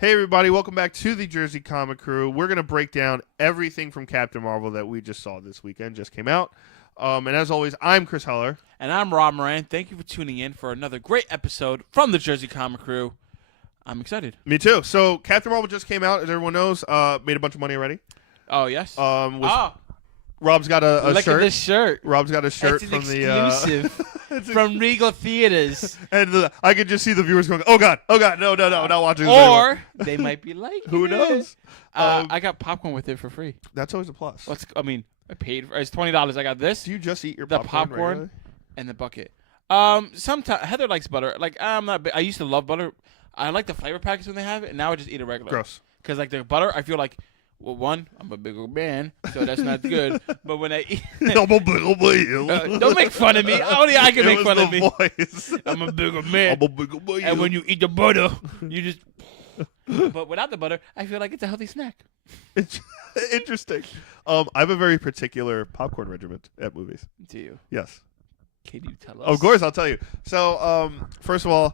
Hey everybody, welcome back to the Jersey Comic Crew. We're going to break down everything from Captain Marvel that we just saw this weekend, just came out. And as always, I'm Chris Heller. And I'm Rob Moran. Thank you for tuning in for another great episode from the Jersey Comic Crew. I'm excited. Me too. So Captain Marvel just came out, as everyone knows, made a bunch of money already. Oh, yes? Rob's got a Look shirt. at this shirt. Rob's got a shirt It's from exclusive from Regal Theaters. And I could just see the viewers going, oh God, no, not watching this Or anymore. they might be like, Who knows? I got popcorn with it for free. That's always a plus. I paid for it's $20. I got this. Do you just eat your the popcorn regularly? and the bucket. Sometimes Heather likes butter. Like I'm not. I used to love butter. I like the flavor packets when they have it, and now I just eat it regular. Gross. Because like the butter, I feel like, well, one, I'm a bigger man, so that's not good. But when I eat, I'm a bigger man. Don't make fun of me. Only I can make fun of me. Voice. I'm a bigger man. I'm a bigger man. And when you eat the butter, you just. But without the butter, I feel like it's a healthy snack. Interesting. I have a very particular popcorn regiment at movies. Do you? Yes. Can you tell us? Of course, I'll tell you. So, first of all,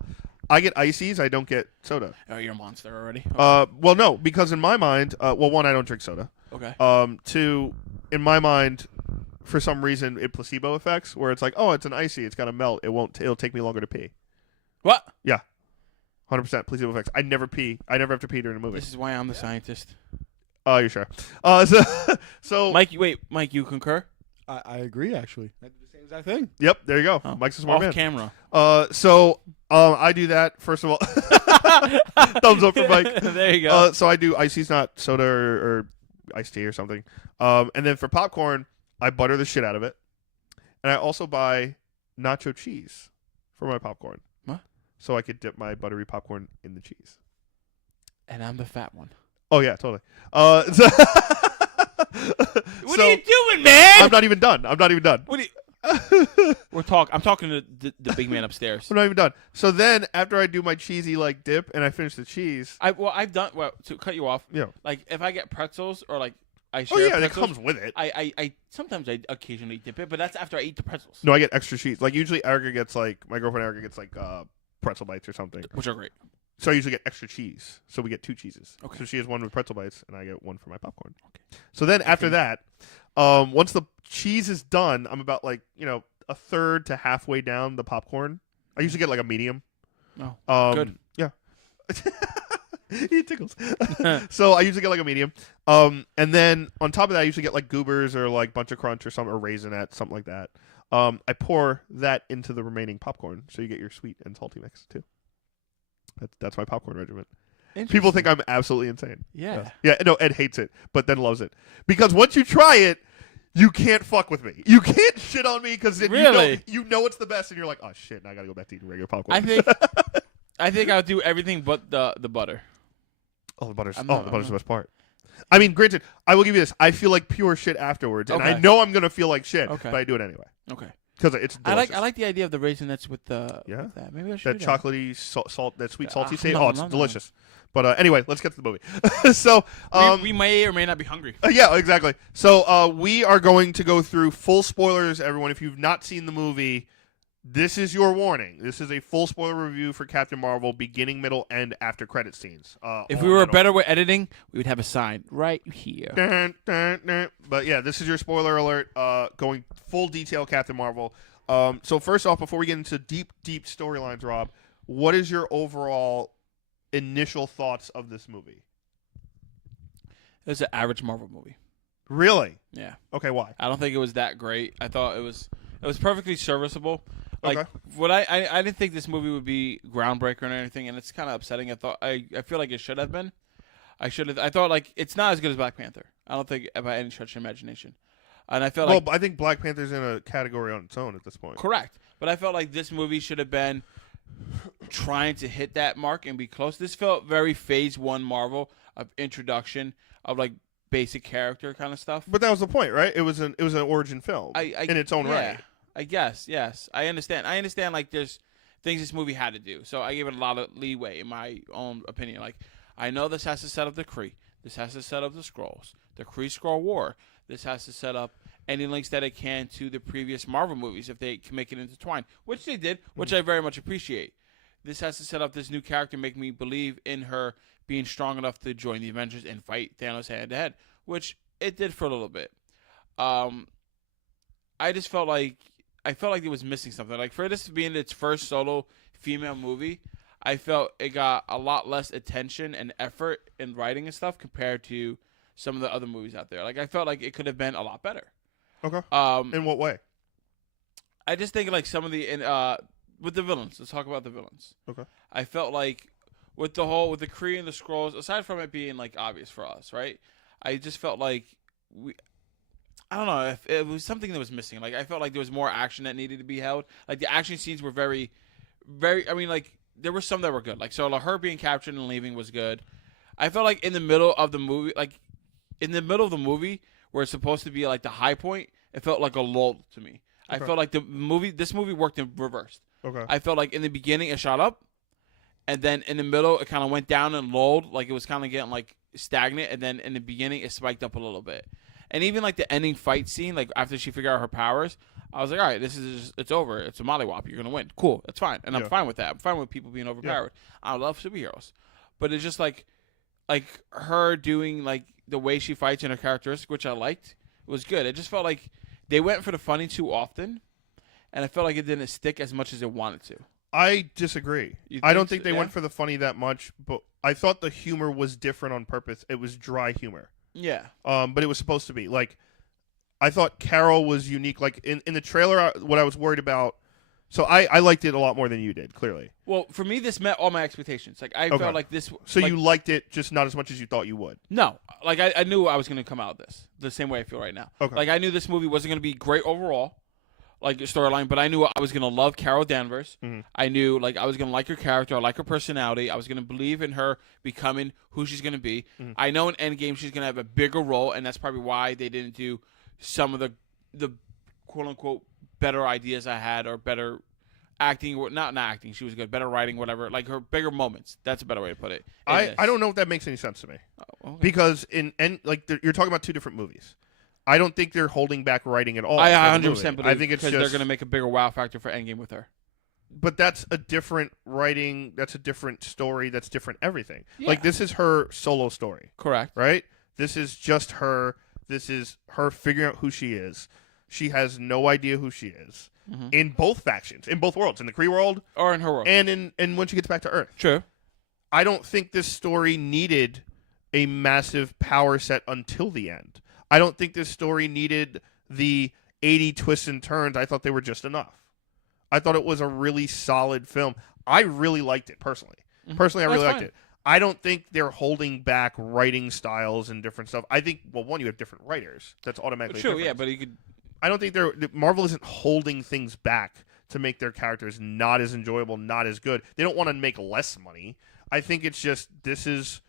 I get ices. I don't get soda. Oh, you're a monster already. Okay. Well, no, because in my mind, one, I don't drink soda. Okay. Two, in my mind, for some reason, it placebo effects where it's like, oh, it's an icy, it's gonna melt. It'll take me longer to pee. What? Yeah. 100% placebo effects. I never pee. I never have to pee during a movie. This is why I'm the scientist. Oh, you're sure? So Mike, Mike, you concur? I agree, actually. I did the same exact thing. Yep, there you go. Oh, Mike's a smart man. Off camera. I do that, first of all. Thumbs up for Mike. There you go. So I do ices, not soda or iced tea or something. And then for popcorn, I butter the shit out of it. And I also buy nacho cheese for my popcorn. What? So I could dip my buttery popcorn in the cheese. And I'm the fat one. Oh, yeah, totally. What are you doing, man? I'm not even done. What are you... I'm talking to the big man upstairs. I'm not even done. So then, after I do my cheesy dip and I finish the cheese, to cut you off. Yeah. Like if I get pretzels or like I oh share yeah, that pretzels, comes with it. I sometimes I occasionally dip it, but that's after I eat the pretzels. No, I get extra cheese. Like usually, Erica gets my girlfriend Erica gets pretzel bites or something, Which are great. So I usually get extra cheese. So we get two cheeses. Okay. So she has one with pretzel bites, and I get one for my popcorn. Okay. So then after that, once the cheese is done, I'm about a third to halfway down the popcorn. I usually get a medium. Oh, good. Yeah. It tickles. So I usually get a medium. And then on top of that, I usually get goobers or bunch of crunch or something, or raisinette, something like that. I pour that into the remaining popcorn, so you get your sweet and salty mix too. That's my popcorn regiment. People think I'm absolutely insane. Yeah. Yeah. No, Ed hates it, but then loves it because once you try it, you can't fuck with me. You can't shit on me because really? you know it's the best, and you're like, oh shit, now I gotta go back to eating regular popcorn. I think I'll do everything but the butter. Oh, the butter's the best part. I mean, granted, I will give you this. I feel like pure shit afterwards, and I know I'm gonna feel like shit, but I do it anyway. Okay. Because it's delicious. I like the idea of the raisinets with the with that. Maybe I should that do chocolatey salt, that sweet salty taste. No, It's delicious. But anyway, let's get to the movie. So we may or may not be hungry. Yeah, exactly. So we are going to go through full spoilers, everyone. If you've not seen the movie, this is your warning. This is a full spoiler review for Captain Marvel, beginning, middle, and after credit scenes. If we were better with editing, we would have a sign right here. Dun, dun, dun. But yeah, this is your spoiler alert. Going full detail Captain Marvel. So first off, before we get into deep storylines, Rob, what is your overall initial thoughts of this movie? It's an average Marvel movie. Really? Yeah. Okay, why? I don't think it was that great. I thought it was perfectly serviceable. Like Okay. what I didn't think this movie would be groundbreaker or anything, and it's kind of upsetting. I feel like it should have been. I thought it's not as good as Black Panther. I don't think by any stretch of imagination. And I felt I think Black Panther's in a category on its own at this point. Correct. But I felt like this movie should have been trying to hit that mark and be close. This felt very Phase 1 Marvel of introduction of basic character kind of stuff. But that was the point, right? It was an origin film in its own right. I guess, yes. I understand. There's things this movie had to do. So I gave it a lot of leeway in my own opinion. I know this has to set up the Kree. This has to set up the Skrulls. The Kree-Skrull War. This has to set up any links that it can to the previous Marvel movies if they can make it intertwined, which they did, which I very much appreciate. This has to set up this new character, make me believe in her being strong enough to join the Avengers and fight Thanos hand to head, which it did for a little bit. I just felt like it was missing something. Like for this being its first solo female movie, I felt it got a lot less attention and effort in writing and stuff compared to some of the other movies out there. Like I felt like it could have been a lot better. Okay. In what way? I just think like some of the with the villains. Let's talk about the villains. Okay. I felt like with the Kree and the Skrulls, aside from it being like obvious for us, right? I just felt like I don't know if it was something that was missing. Like I felt like there was more action that needed to be held. Like the action scenes were very, very. I mean, like there were some that were good. Like so, like, her being captured and leaving was good. I felt like in the middle of the movie, where it's supposed to be like the high point, it felt like a lull to me. Okay. I felt like this movie worked in reverse. Okay. I felt like in the beginning it shot up, and then in the middle it kind of went down and lulled, like it was kind of getting like stagnant, and then in the beginning it spiked up a little bit. And even like the ending fight scene, like after she figured out her powers, I was like, all right, it's over. It's a mollywop. You're gonna win. Cool, that's fine, and I'm fine with that. I'm fine with people being overpowered. Yeah. I love superheroes, but it's just like her doing like the way she fights and her characteristic, which I liked, was good. It just felt like they went for the funny too often, and I felt like it didn't stick as much as it wanted to. I disagree. I don't think they went for the funny that much, but I thought the humor was different on purpose. It was dry humor. Yeah. But it was supposed to be. Like, I thought Carol was unique. Like, in the trailer, what I was worried about... So I liked it a lot more than you did, clearly. Well, for me, this met all my expectations. Like, I felt like this... So you liked it, just not as much as you thought you would? No. Like, I knew I was going to come out of this the same way I feel right now. Okay. Like, I knew this movie wasn't going to be great overall, like, storyline, but I knew I was going to love Carol Danvers. Mm-hmm. I knew, like, I was going to like her character. I like her personality. I was going to believe in her becoming who she's going to be. Mm-hmm. I know in Endgame she's going to have a bigger role, and that's probably why they didn't do some of the quote-unquote better ideas I had, or better acting. Not acting. She was good. Better writing, whatever. Like, her bigger moments. That's a better way to put it. I don't know if that makes any sense to me. Oh, okay. Because you're talking about two different movies. I don't think they're holding back writing at all. I 100% believe, I think it's because just, they're going to make a bigger wow factor for Endgame with her. But that's a different writing. That's a different story. That's different everything. Yeah. Like, this is her solo story. Correct. Right? This is just her. This is her figuring out who she is. She has no idea who she is. Mm-hmm. In both factions. In both worlds. In the Kree world. Or in her world. And when she gets back to Earth. True. I don't think this story needed a massive power set until the end. I don't think this story needed the 80 twists and turns. I thought they were just enough. I thought it was a really solid film. I really liked it, personally. Mm-hmm. Personally, I really liked it. I don't think they're holding back writing styles and different stuff. I think, well, one, you have different writers. That's automatically true, different. Yeah, but you could... I don't think Marvel isn't holding things back to make their characters not as enjoyable, not as good. They don't want to make less money. I think it's just, this is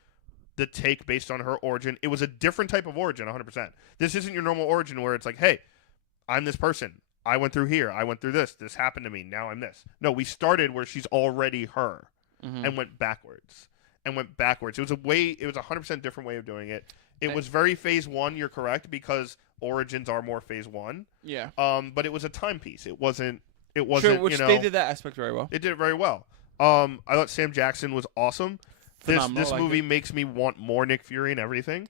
the take based on her origin. It was a different type of origin, 100%. This isn't your normal origin where it's like, hey, I'm this person. I went through here. I went through this. This happened to me. Now I'm this. No, we started where she's already her, and went backwards. It was a 100% different way of doing it. It was very phase one. You're correct, because origins are more phase one. Yeah. But it was a timepiece. It wasn't. True, which they did that aspect very well. It did it very well. I thought Sam Jackson was awesome. This movie makes me want more Nick Fury and everything.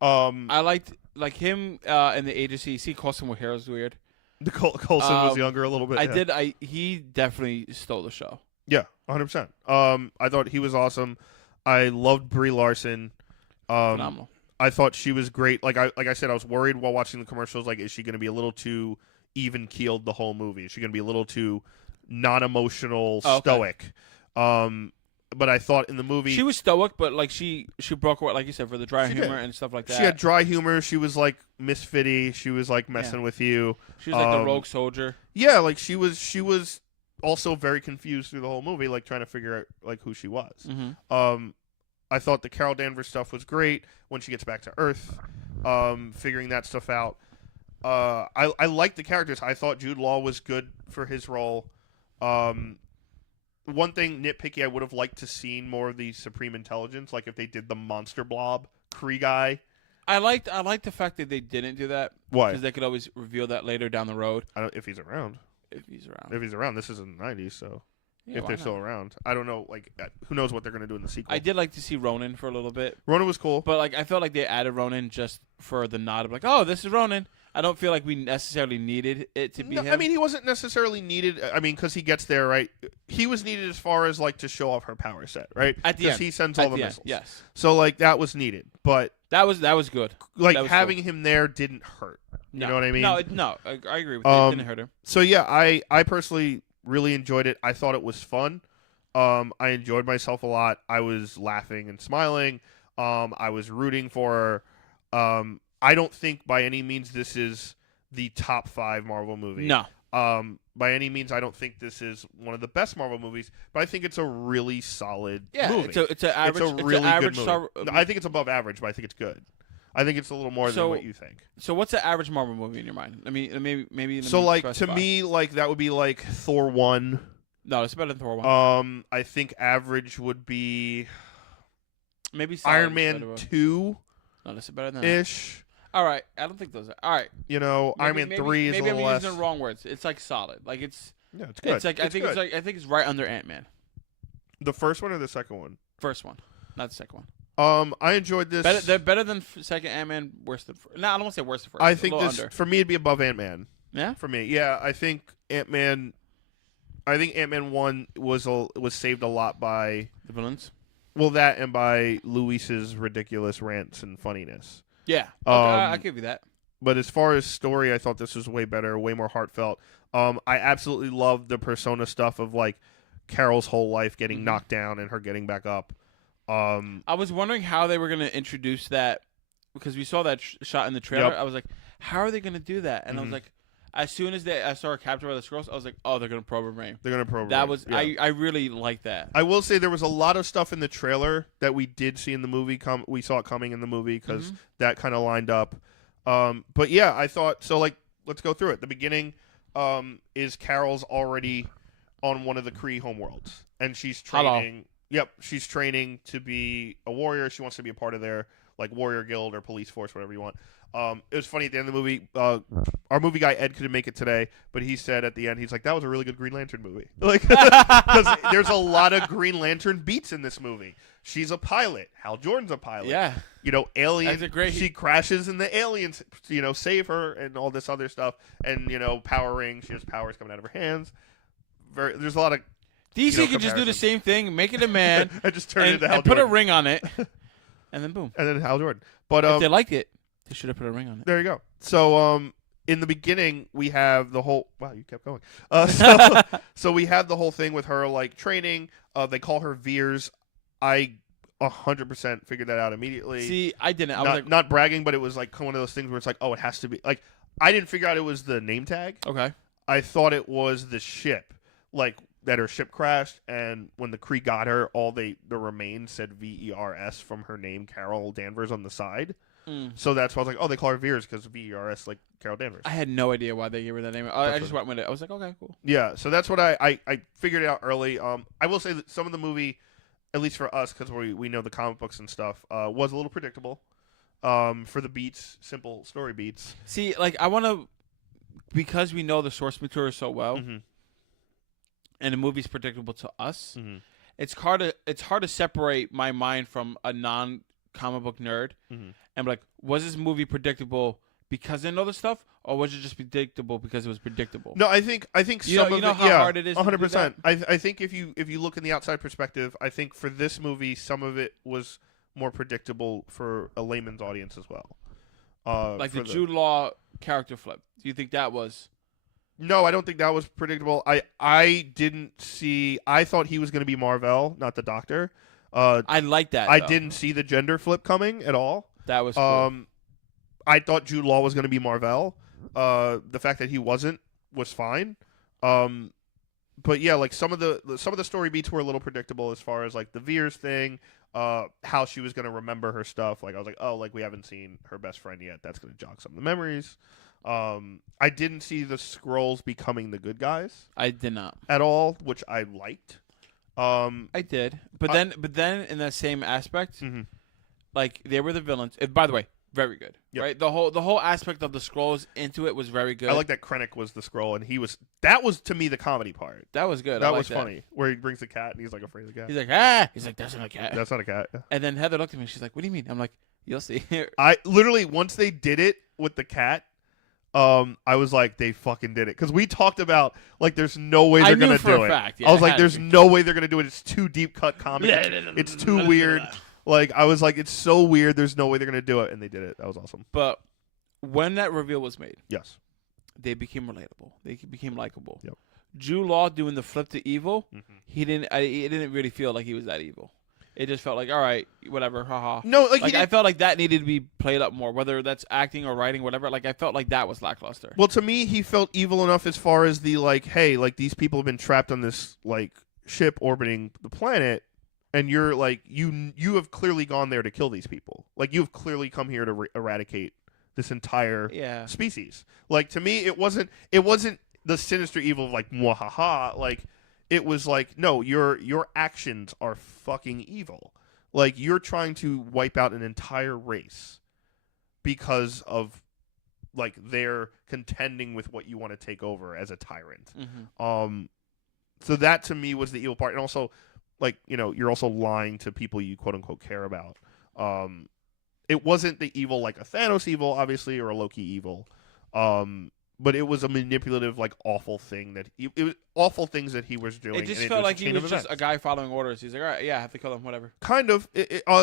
I liked him in the agency. You see, Coulson with hair was weird. The Coulson was younger a little bit. He definitely stole the show. Yeah, 100%. I thought he was awesome. I loved Brie Larson. Phenomenal. I thought she was great. Like I said, I was worried while watching the commercials. Like, is she going to be a little too even keeled the whole movie? Is she going to be a little too non-emotional, stoic? But I thought in the movie she was stoic, but like she broke away, like you said, for the dry humor and stuff like that. She had dry humor. She was like misfitty. She was like messing with you. She was like the rogue soldier. Yeah, like she was also very confused through the whole movie, like trying to figure out like who she was. Mm-hmm. I thought the Carol Danvers stuff was great when she gets back to Earth, figuring that stuff out. I liked the characters. I thought Jude Law was good for his role. One thing nitpicky, I would have liked to seen more of the Supreme Intelligence, like if they did the monster blob Kree guy. I liked the fact that they didn't do that. Why? Because they could always reveal that later down the road. If he's around. If he's around. If he's around. This is in the 90s, so. Yeah, if why they're not? still around. I don't know. Like, who knows what they're gonna do in the sequel? I did like to see Ronan for a little bit, Ronan was cool. but like I felt like they added Ronan just for the nod of like, oh, this is Ronan. I don't feel like we necessarily needed it to be him. I mean, he wasn't necessarily needed. I mean, because he gets there, right? He was needed as far as like to show off her power set, right? At the Because end. he sends At all the the end, missiles. yes, So like that was needed, but that was good. like That was having cool. him there didn't hurt. You know what I mean? No, I agree with you. It didn't hurt him. So yeah, I personally really enjoyed it. I thought it was fun. I enjoyed myself a lot. I was laughing and smiling. I was rooting for her. I don't think by any means this is the top 5 Marvel movie. No. By any means, I don't think this is one of the best Marvel movies, but I think it's a really solid movie. It's an average. It's a really average good movie. No, I think it's above average, but I think it's good. I think it's a little more than what you think. So what's the average Marvel movie in your mind? I mean, maybe. So like to me, like that would be like Thor 1. No, it's better than Thor 1. I think average would be maybe Iron Man 2 No, that's better than that. ish. All right, I don't think those are. All right, You know, Iron Man 3 is a maybe little I'm less. using the wrong words. It's like solid. Like it's. Yeah, it's good. It's like I think good. I think it's right under Ant-Man. The first one or the second one? First one, not the second one. I enjoyed this. They're better than second Ant-Man. Worse than. No, I don't want to say worse than first. I A think little this under. for me it'd be above Ant-Man. Yeah. For me, yeah, I think Ant-Man. I think Ant-Man 1 was saved a lot by The villains. well that and by Luis's ridiculous rants and funniness. Yeah. Okay, I give you that. But as far as story, I thought this was way better, way more heartfelt. I absolutely loved the Persona stuff of like Carol's whole life getting knocked down and her getting back up. I was wondering how they were going to introduce that because we saw that shot in the trailer. Yep. I was like, how are they going to do that? And I was like, as soon as I saw her captured by the Skrulls, I was like, oh, they're going to program. They're gonna program. That was yeah. I really liked that. I will say there was a lot of stuff in the trailer that we did see in the movie. We saw it coming in the movie because that kind of lined up. But yeah, I thought so. Like, let's go through it. The beginning is Carol's already on one of the Kree homeworlds, and she's training. Yep, she's training to be a warrior. She wants to be a part of their like warrior guild or police force, whatever you want. It was funny at the end of the movie. Our movie guy Ed couldn't make it today, but he said at the end, he's like, "That was a really good Green Lantern movie." Like, because there's a lot of Green Lantern beats in this movie. She's a pilot. Hal Jordan's a pilot. Yeah. You know, alien. That's a great- She crashes and the aliens, you know, save her and all this other stuff. And you know, power ring. She has powers coming out of her hands. There's a lot of DC could just do the comparisons. same thing, make it a man, I just turned it into Hal and put Jordan. a ring on it, and then boom. And then Hal Jordan. But If they liked it, they should have put a ring on it. there you go. So in the beginning we have the whole wow, you kept going. So we have the whole thing with her like training. They call her Veers. I 100% figured that out immediately. See, I didn't. I was not, like, not bragging, but it was like one of those things where it's like, oh, it has to be like I didn't figure out it was the name tag. okay. I thought it was the ship, like that her ship crashed, and when the Kree got her, all the remains said VERS from her name, Carol Danvers, on the side. So that's why I was like, oh, they call her Veers because VERS, like Carol Danvers. I had no idea why they gave her that name. I just went with it. I was like, okay, cool. Yeah, so that's what I figured it out early. I will say that some of the movie, at least for us, because we know the comic books and stuff, was a little predictable. For the beats, simple story beats. See, like I want to, because we know the source material so well, and the movie's predictable to us. It's hard to separate my mind from a non-comic book nerd, and be like, was this movie predictable because I know the stuff, or was it just predictable because it was predictable? No, I think some of know it, how yeah, hard it is to do 100%. I think if you look in the outside perspective, I think for this movie, some of it was more predictable for a layman's audience as well. Like the Jude Law character flip. Do you think that was? No, I don't think that was predictable. I didn't see. I thought he was going to be Marvel, not the Doctor. I like that. I though. didn't see the gender flip coming at all. That was cool. I thought Jude Law was going to be Marvel. The fact that he wasn't was fine. But yeah, like some of the story beats were a little predictable as far as like the Veers thing, how she was going to remember her stuff. Like I was like, oh, like we haven't seen her best friend yet. That's going to jog some of the memories. I didn't see the Skrulls becoming the good guys I did not. at all, which I liked. I did, but then in that same aspect, like they were the villains. By the way, very good. Yep. Right, the whole aspect of the Skrulls into it was very good. I like that Krennic was the Skrull, and that was to me the comedy part. That was good. That I was like funny, where he brings the cat and he's like afraid of the cat. He's like, ah. He's like, that's not a cat. That's not a cat. And then Heather looked at me. And she's like, what do you mean? I'm like, you'll see. I literally once they did it with the cat. I was like, they fucking did it because we talked about like, there's no way they're gonna do it. Fact, yeah, I was like, there's no way they're gonna do it. It's too deep cut comedy. It's too weird. Like I was like, it's so weird. There's no way they're gonna do it, and they did it. That was awesome. But when that reveal was made, Yes, they became relatable. They became likable. Yep. Jude Law doing the flip to evil, Mhm. he didn't really feel like he was that evil. It just felt like, all right, whatever, haha. no, Like he I did, felt like that needed to be played up more, whether that's acting or writing, whatever. Like I felt like that was lackluster. well, to me, he felt evil enough as far as the like, hey, like these people have been trapped on this like ship orbiting the planet, and you're like, you have clearly gone there to kill these people. Like you've clearly come here to eradicate this entire Yeah. species. Like to me, it wasn't the sinister evil of like mwahaha. Like it was like, no, your actions are fucking evil. Like you're trying to wipe out an entire race because of like they're contending with what you want to take over as a tyrant. Mm-hmm. So that to me was the evil part, and also like, you know, you're also lying to people you quote unquote care about. It wasn't the evil like a Thanos evil, obviously, or a Loki evil. But it was a manipulative, like awful thing it was awful things that he was doing. It just and felt was like a he chain was of just a events. guy following orders. He's like, all right, yeah, I have to kill him, whatever. Kind of.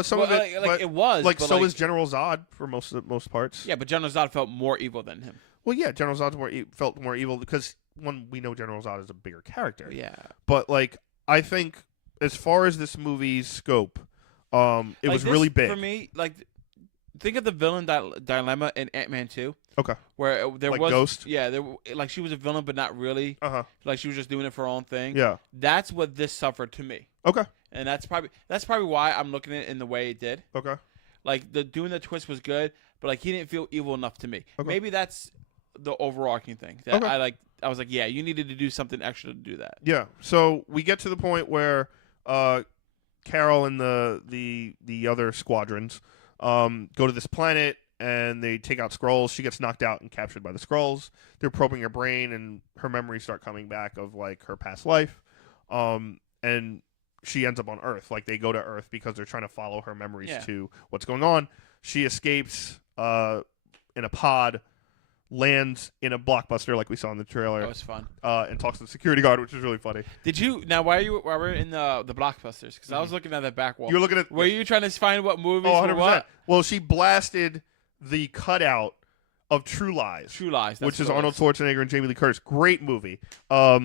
Some Well, of it, but, it was. like but so like, is General Zod for most parts. Yeah, but General Zod felt more evil than him. Well, yeah, General Zod felt more evil because one, we know General Zod is a bigger character. Yeah. But like, I think as far as this movie's scope, it Like, was this, really big for me. Like, think of the villain dilemma in Ant-Man 2. Okay. Where there Like was Ghost? Yeah, like she was a villain, but not really. Like she was just doing it for her own thing. Yeah. That's what this suffered to me, Okay. and that's probably why I'm looking at it in the way it did. Okay. Like doing the twist was good, but like he didn't feel evil enough to me. Okay. Maybe that's the overarching thing that Okay. I was like, yeah, you needed to do something extra to do that. Yeah. So we get to the point where Carol and the other squadrons go to this planet and they take out Skrulls. She gets knocked out and captured by the Skrulls. They're probing her brain and her memories start coming back of like her past life. And she ends up on Earth. Like they go to Earth because they're trying to follow her memories to what's going on. She escapes in a pod, lands in a blockbuster like we saw in the trailer. That was fun. And talks to the security guard, which is really funny. Did you now? While we're in the blockbusters, because I was looking at that back wall. You're looking at. Were you trying to find what movies? Oh, were 100%. what? Well, she blasted the cutout of True Lies. True Lies, which is what it Arnold Schwarzenegger and Jamie Lee Curtis. Great movie,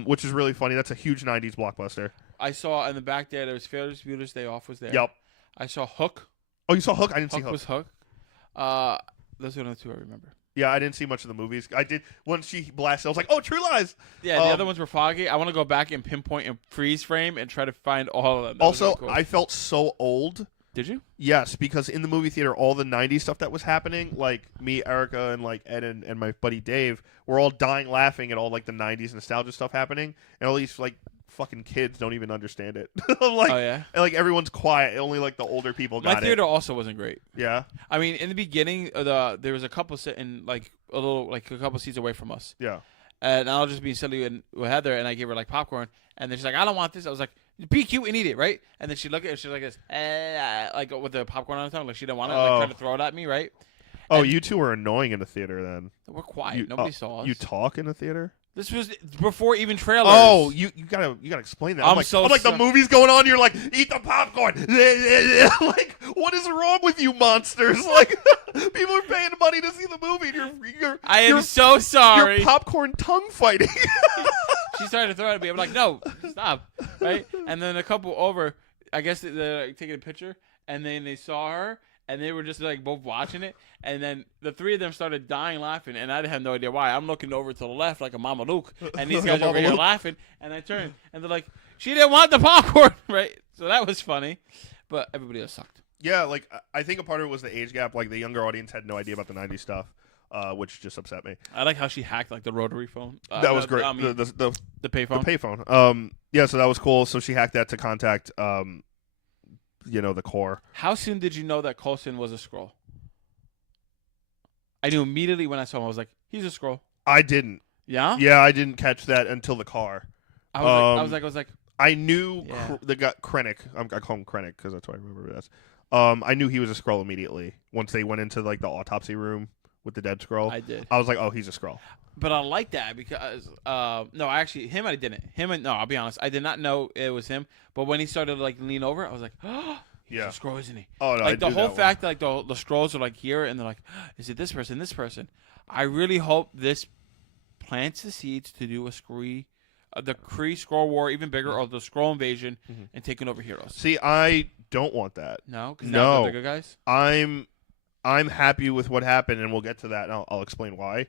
which is really funny. That's a huge 90s blockbuster. I saw in the back there was Ferris Bueller's Day Off was there. Yep. I saw Hook. Oh, you saw Hook? I didn't see Hook Hook. was Hook. Those are the two I remember. Yeah, I didn't see much of the movies. I did when she blasted. I was like, "Oh, True Lies." Yeah, the other ones were foggy. I want to go back and pinpoint and freeze frame and try to find all of them. That was Also, really cool. I felt so old. Did you? Yes, because in the movie theater, all the 90s stuff that was happening, like me, Erica, and like Ed and my buddy Dave, were all dying laughing at all like the 90s nostalgia stuff happening, and all these like fucking kids don't even understand it. Like, oh yeah. and, like everyone's quiet. Only like the older people got My theater also wasn't great. Yeah. I mean, in the beginning, there was a couple sitting like a couple seats away from us. Yeah. And I was just being silly with Heather, and I gave her like popcorn, and then she's like, "I don't want this." I was like, "Be cute and eat it, right?" And then she looked at it, she's like this, like with the popcorn on her tongue, like she didn't want it, like trying to throw it at me, right? Oh, And you two were annoying in the theater then. we're quiet. Nobody saw us. You talk in the theater? This was before even trailers. Oh, you gotta explain that. I'm like, the movie's going on. You're like, eat the popcorn. Like, what is wrong with you monsters? Like, people are paying money to see the movie. And I am so sorry. You're popcorn tongue fighting. She started to throw it at me. I'm like, no, stop, right? And then a couple over, I guess they're like, taking a picture, and then they saw her, and they were just like both watching it, and then the three of them started dying laughing, and I had no idea why. I'm looking over to the left like a Mama Luke, and these guys over here laughing, and I turn, and they're like, she didn't want the popcorn, right? So that was funny, but everybody else sucked. Yeah, like I think a part of it was the age gap. Like the younger audience had no idea about the '90s stuff, which just upset me. I like how she hacked like the rotary phone. That was great. The payphone. The payphone. Yeah, so that was cool. So she hacked that to contact, the core. How soon did you know that Coulson was a Skrull? I knew immediately when I saw him. I was like, he's a Skrull. I didn't. Yeah. Yeah, I didn't catch that until the car. I was like. I knew Yeah. the guy Krennic. I call him Krennic because that's what I remember it as. I knew he was a Skrull immediately once they went into like the autopsy room with the dead Skrull. I did. I was like, oh, he's a Skrull. But I like that because no, him I didn't. No, I'll be honest. I did not know it was him. But when he started to like lean over, I was like, oh, he's a Skrull, isn't he? Oh no, like the knew whole that fact that like the Skrulls are like here and they're like, is it this person? This person? I really hope this plants the seeds to do a Kree. The Kree Skrull War even bigger, or the Skrull invasion, and taking over heroes. See, I don't want that. No, because now they're the good guys. I'm happy with what happened, and we'll get to that, and I'll explain why.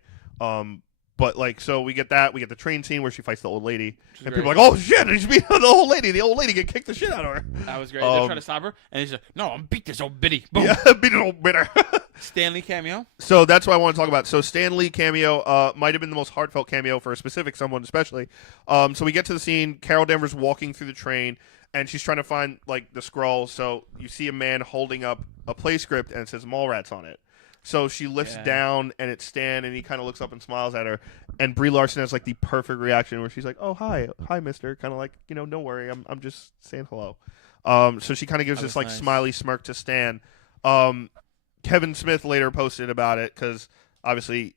But like, so we get the train scene where she fights the old lady, and people are like, oh shit, he's beating the old lady. The old lady get kicked the shit out of her. That was great. They're trying to stop her, and he's like, no, I'm beat this old biddy. Boom. Yeah, beat an old bitter. Stanley cameo. So that's what I want to talk about. So Stanley cameo might have been the most heartfelt cameo for a specific someone, especially. So we get to the scene. Carol Danvers walking through the train, and she's trying to find like the Skrull. So you see a man holding up a play script, and it says Mallrats on it. So she lifts down, and it's Stan, and he kind of looks up and smiles at her. And Brie Larson has like the perfect reaction where she's like, "Oh, hi, mister," kind of like, don't worry, I'm just saying hello. So she kind of gives this like smiley smirk to Stan. Kevin Smith later posted about it because obviously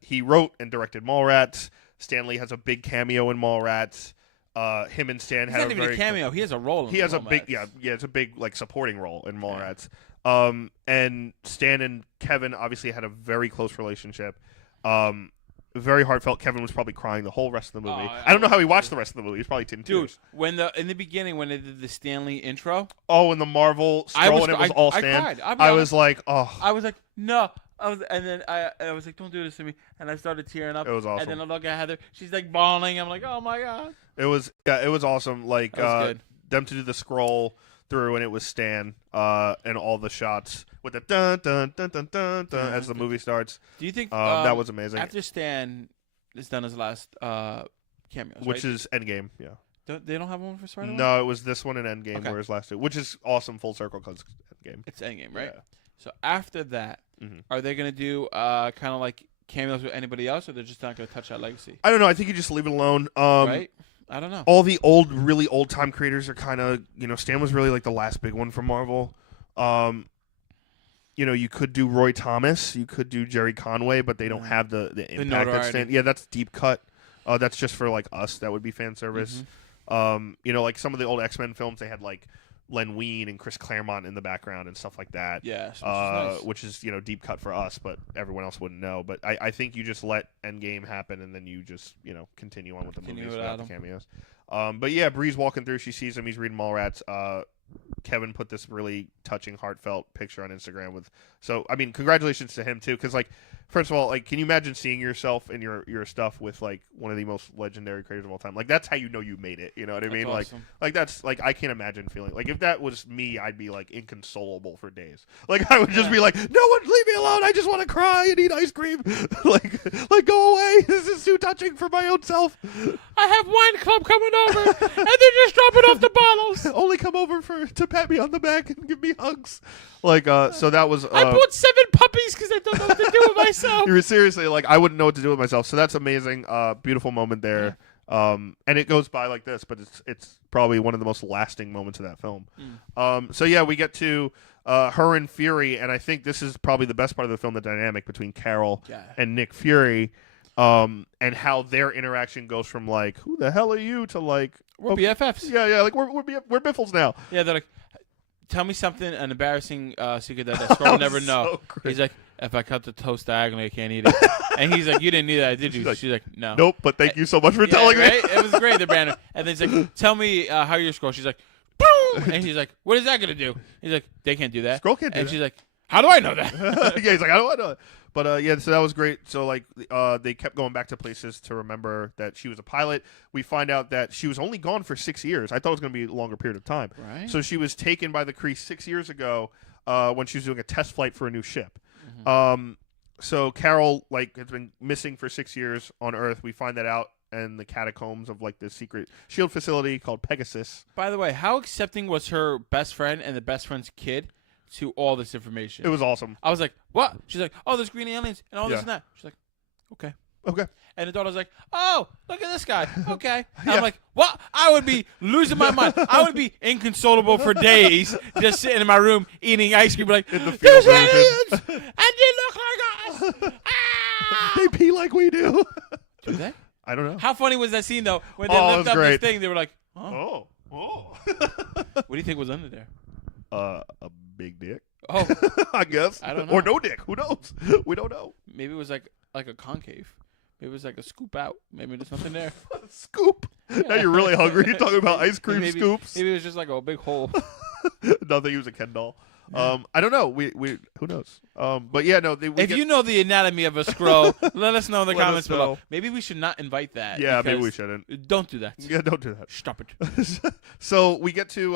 he wrote and directed Mallrats. Stanley has a big cameo in Mallrats. Him and Stan had not even a cameo. He has a role. He has a big it's a big like supporting role in Mallrats. And Stan and Kevin obviously had a very close relationship. Very heartfelt. Kevin was probably crying the whole rest of the movie. I don't know how he watched the rest of the movie. He's probably in tears. Dude, in the beginning when they did the Stanley intro, in the Marvel Skrull and it was all Stan. I cried. I was like, oh. I was like, no. I was like, don't do this to me, and I started tearing up. It was awesome. And then I look at Heather. She's like bawling. I'm like, oh my god. It was awesome. Like good. Them to do the scroll through, and it was Stan, and all the shots with the dun dun dun dun dun dun as the movie starts. Do you think that was amazing? After Stan is done his last cameos, which is Endgame, yeah. They don't have one for Spider-Man? No, it was this one in Endgame where his last two, which is awesome full circle because Endgame. It's Endgame, right? Yeah. So after that, are they going to do kind of like cameos with anybody else, or they're just not going to touch that legacy? I don't know. I think you just leave it alone. Right? I don't know. All the really old time creators are kind of, Stan was really like the last big one from Marvel. You could do Roy Thomas, you could do Jerry Conway, but they don't have the impact that Stan. Yeah, that's deep cut. That's just for like us. That would be fan service. Like some of the old X-Men films, they had like Len Wein and Chris Claremont in the background and stuff like that. Yeah, which is deep cut for us, but everyone else wouldn't know. But I think you just let Endgame happen, and then you just continue on with the movies without the cameos. But yeah, Bree's walking through. She sees him. He's reading Mallrats. Kevin put this really touching, heartfelt picture on Instagram with. So I mean, congratulations to him too, because like, first of all, like, can you imagine seeing yourself and your stuff with like one of the most legendary creators of all time? Like, that's how you know you made it. You know what I mean? Awesome. Like that's like I can't imagine feeling like if that was me, I'd be like inconsolable for days. Like I would just be like, no one, leave me alone. I just want to cry and eat ice cream. like go away. This is too touching for my own self. I have wine club coming over, and they're just dropping off the bottles. Only come over to pat me on the back and give me hugs. Like so that was. I bought 7 puppies because I don't know what to do with myself. You were seriously like, I wouldn't know what to do with myself. So that's amazing. Beautiful moment there. And it goes by like this, but it's probably one of the most lasting moments of that film. So yeah, we get to her and Fury, and I think this is probably the best part of the film, the dynamic between Carol and Nick Fury, and how their interaction goes from like, who the hell are you, to like, we're BFFs. Yeah, like we're Biffles now. Yeah, they're like, tell me something, an embarrassing secret that Skrull will never know. So he's like, if I cut the toast diagonally, I can't eat it. And he's like, you didn't need that, did you? She's like, no. Nope, but thank you so much for telling me. It was great, the banner. And then he's like, tell me how you're Skrull. She's like, boom! And he's like, what is that going to do? He's like, they can't do that. Skrull can't do that. And she's like, how do I know that? Yeah, he's like, how do I know that? But yeah, so that was great. So like, they kept going back to places to remember that she was a pilot. We find out that she was only gone for 6 years. I thought it was going to be a longer period of time. Right. So she was taken by the Kree 6 years ago when she was doing a test flight for a new ship. So Carol has been missing for 6 years on Earth. We find that out in the catacombs of like this secret shield facility called Pegasus. By the way, how accepting was her best friend and the best friend's kid to all this information. It was awesome. I was like, what? She's like, oh, there's green aliens and all this and that. She's like, okay. Okay. And the daughter's like, oh, look at this guy. Okay. And Yeah. I'm like, what? I would be losing my mind. I would be inconsolable for days just sitting in my room eating ice cream like, In the there's field aliens! version. And they look like us! Ah! They pee like we do. Do they? I don't know. How funny was that scene, though? When they Oh, it lifted was up great. this thing, they were like, oh. Oh. What do you think was under there? A big dick. Oh, I guess. I don't Or know. no dick. Who knows? We don't know. maybe it was like a concave. Maybe it was like a scoop out. Maybe there's nothing there. Scoop. Now you're really hungry. You're talking about ice cream maybe, scoops. Maybe it was just like a big hole. Nothing. He was a Ken doll. I don't know. We who knows? But yeah, no. If you know the anatomy of a scroll, let us know in the Let us comments below. know. Maybe we should not invite that. yeah, maybe because- we shouldn't. Don't do that. Yeah, don't do that. Stop it. So we get to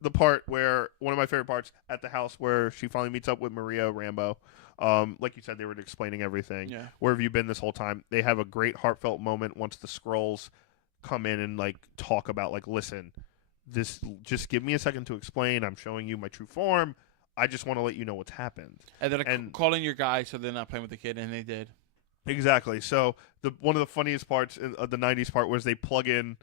the part where one of my favorite parts at the house where she finally meets up with Maria Rambo. Like you said, they were explaining everything. Yeah. Where have you been this whole time? They have a great heartfelt moment once the Skrulls come in and like talk about like, listen, this just give me a second to explain. I'm showing you my true form. I just want to let you know what's happened. And then calling your guy so they're not playing with the kid, and they did. Exactly. So one of the funniest parts of the '90s part was they plug in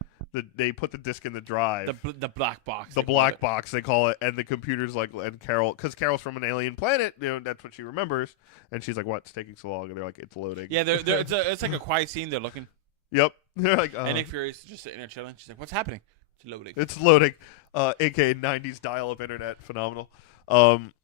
they put the disc in the drive. The black box. The they call black it. box, they call it, and the computer's like, and Carol, because Carol's from an alien planet, that's what she remembers, and she's like, "What's taking so long?" And they're like, "It's loading." Yeah, it's like a quiet scene. They're looking. Yep. They're like, And Nick Fury's just sitting there chilling. She's like, "What's happening?" It's loading. it's loading. AKA '90s dial-up internet, phenomenal.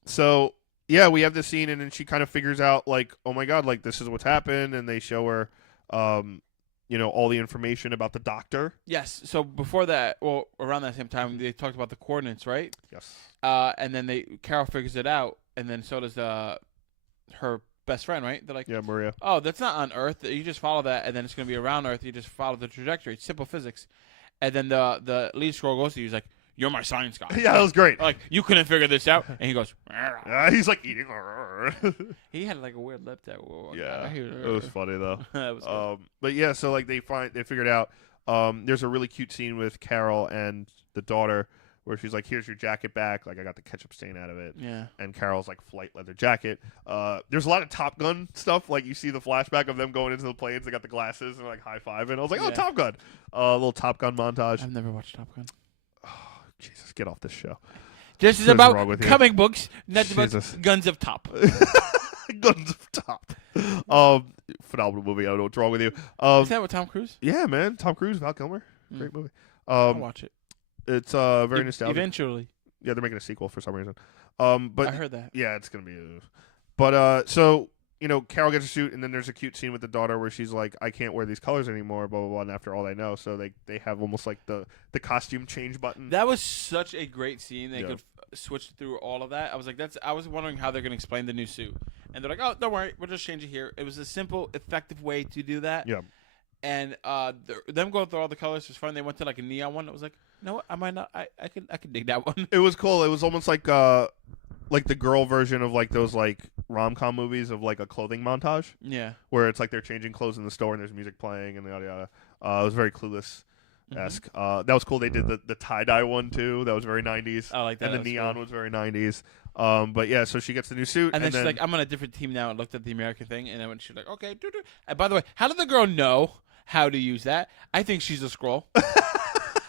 So yeah, we have this scene, and then she kind of figures out like, oh my god, like this is what's happened, and they show her, all the information about the doctor. Yes. So before that, well, around that same time, they talked about the coordinates, right? Yes. And then Carol figures it out, and then so does her best friend, right? They're like, Yeah, Maria. oh, that's not on Earth. You just follow that, and then it's going to be around Earth. You just follow the trajectory. It's simple physics. And then the lead scroll goes to you. He's like, you're my science guy. Yeah, that was great. Like, you couldn't figure this out. And he goes, He's like eating. he had like a weird lip that. Yeah, it was funny though. That was good. But yeah, so like they figured out. There's a really cute scene with Carol and the daughter where she's like, "Here's your jacket back. Like I got the ketchup stain out of it." Yeah. And Carol's like flight leather jacket. There's a lot of Top Gun stuff. Like you see the flashback of them going into the planes. They got the glasses and like high fiving. I was like, "Oh, Yeah. Top Gun!" Little Top Gun montage. I've never watched Top Gun. Jesus, get off this show. This is What is wrong about with you? comic books, not about Jesus. guns of top. Guns of Top. Phenomenal movie. I don't know what's wrong with you. Is that with Tom Cruise? Yeah, man. Tom Cruise, Val Kilmer. Great movie. I'll watch it. It's very nostalgic. Eventually. Yeah, they're making a sequel for some reason. I But heard that. yeah, it's gonna be. But so Carol gets a suit, and then there's a cute scene with the daughter where she's like, "I can't wear these colors anymore." Blah blah blah. And after all they know, so they have almost like the costume change button. That was such a great scene. They Yeah. could switch through all of that. I was like, I was wondering how they're going to explain the new suit. And they're like, oh, don't worry. We'll just change it here. It was a simple, effective way to do that. Yeah. And them going through all the colors was fun. They went to like a neon one. I was like, you know what? I might not. I could dig that one. It was cool. It was almost like the girl version of like those like rom-com movies of like a clothing montage Yeah. where it's like they're changing clothes in the store and there's music playing and yada yada. It was very Clueless-esque. That was cool. They did the tie-dye one too. That was very 90s. I like that. And the That was neon cool. was very 90s. But yeah, so she gets the new suit. And then she's like, I'm on a different team now, and looked at the American thing, and then she's like, okay. Doo-doo. And by the way, how did the girl know how to use that? I think she's a scroll.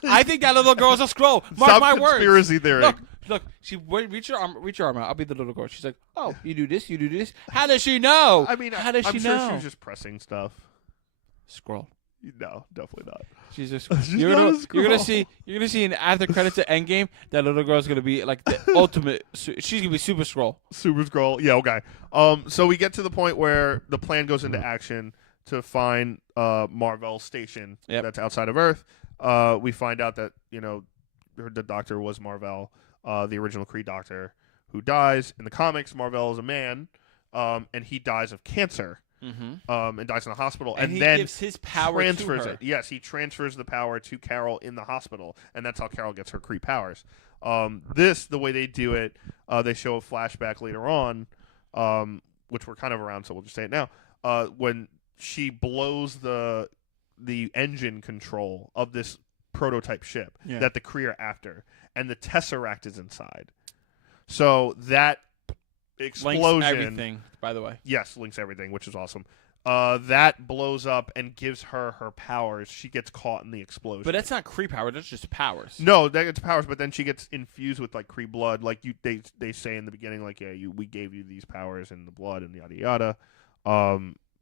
I think that little girl's a scroll. Mark Stop my words. conspiracy theory. Look. Reach your arm out. I'll be the little girl. She's like, oh, you do this, you do this. How does she know? I mean, how does I'm she sure know? she was just pressing stuff. Scroll. No, definitely not. She's just. She's You're not gonna, a you're gonna scroll. see. You're gonna see in after credits at Endgame that little girl's gonna be like the ultimate. She's gonna be super scroll. Super Scroll. Yeah, okay. So we get to the point where the plan goes into action to find Marvel's station that's outside of Earth. We find out that the doctor was Marvel, the original Kree doctor, who dies in the comics. Marvel is a man, and he dies of cancer. And dies in the hospital, and he then gives his power transfers to her. it. Yes, he transfers the power to Carol in the hospital, and that's how Carol gets her Kree powers. The way they do it, they show a flashback later on, which we're kind of around, so we'll just say it now. When she blows the engine control of this prototype ship that the Kree are after, and the Tesseract is inside. So that Links explosion, everything, by the way. yes, links everything, which is awesome. That blows up and gives her powers. She gets caught in the explosion. But that's not Kree power. That's just powers. No, that gets powers, but then she gets infused with like Kree blood. Like they say in the beginning, like we gave you these powers in the blood and yada yada.